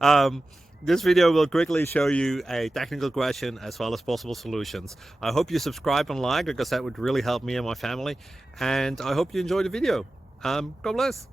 um, this video will quickly show you a technical question as well as possible solutions. I hope you subscribe and like, because that would really help me and my family. And I hope you enjoy the video. God bless.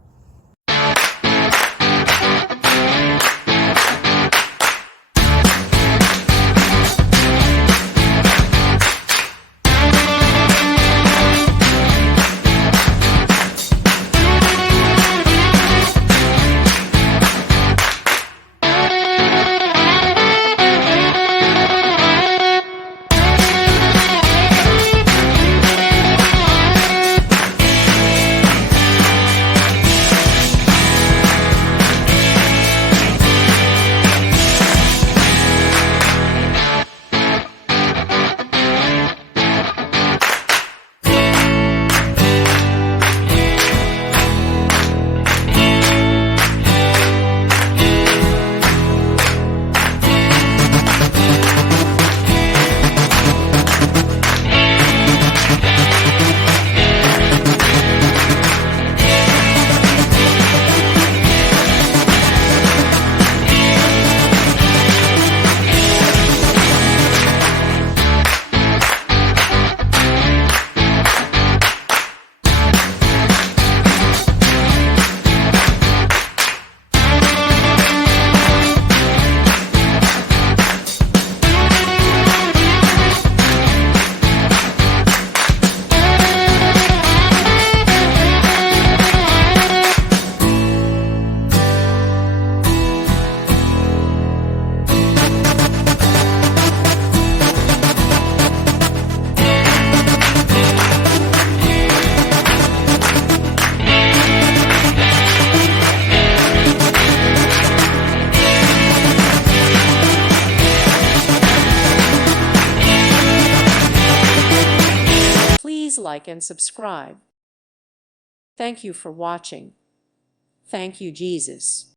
Please like and subscribe. Thank you for watching. Thank you, Jesus.